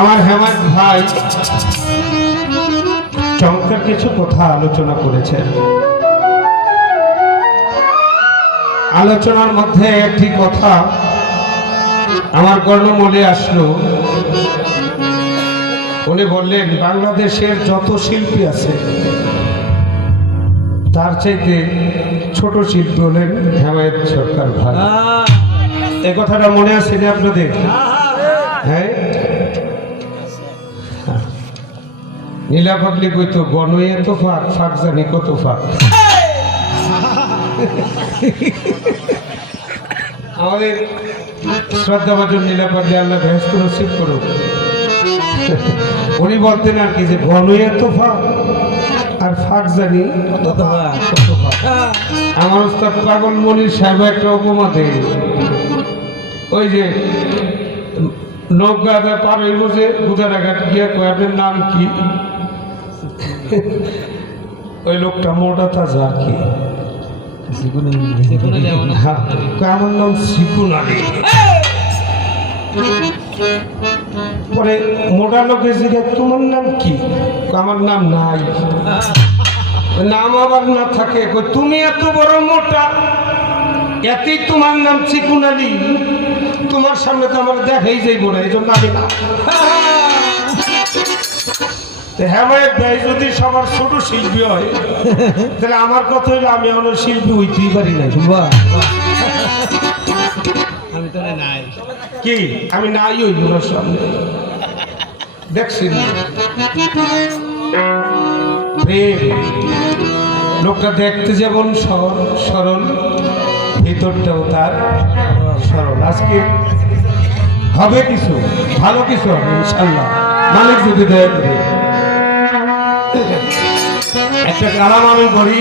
আমার হেমন্ত ভাই চমৎকার কিছু কথা আলোচনা করেছেন। আলোচনার মধ্যে একটি কথা আমার কর্ণমূলে আসলো। উনি বললেন, বাংলাদেশের যত শিল্পী আছে তার চাইতে ছোট শিল্পী হলেন হেমায়েত সরকার ভাই। এই কথাটা মনে আছে না আপনাদের? হ্যাঁ, নীলা পাগলি কইতো গনয়ে তো ফাঁক, ফাঁক জানি কত ফাঁক। আমাদের শ্রদ্ধাভাজন নীলা পাগলি, আল্লাহ বেহেশত নসিব করুক, উনি বলতেন আর কি যে গনয়ে তো ফাঁক আর ফাঁক জানি কত ফাঁক। আমার ওস্তাদ পাগল মনির সাহেব একটা উপমা দেয়, ওই যে নৌকা পার হইব যে গুদারাঘাট গিয়া কয় আপনার নাম কি, ওই লোকটা মোটা তাজা কি, আমার নাম শিকুন আলী। পরে মোটা লোকে জিজ্ঞাসা তোমার নাম কি, আমার নাম নাই। নাম আবার না থাকে, তুমি এত বড় মোটা, এতেই তোমার নাম চিকুন আলী, তোমার সামনে তো আমার দেখাই যাইব না, এই জন্য আমি না। হেমায়েত ভাই যদি সবার ছোট শিল্পী হয়, তাহলে আমার কথা হইলে আমি আমার শিল্পী হইতেই পারি না। আমি তো নাই, কি আমি নাই হইব না সামনে, দেখছি প্রেম। লোকটা দেখতে যেমন সরল, ভিতরটাও তার সরল। আজকে হবে কিছু ভালো, কিছু হবে ইনশাল্লাহ, মালিক যদি দয়া করে। একটা কালাম আমি করি।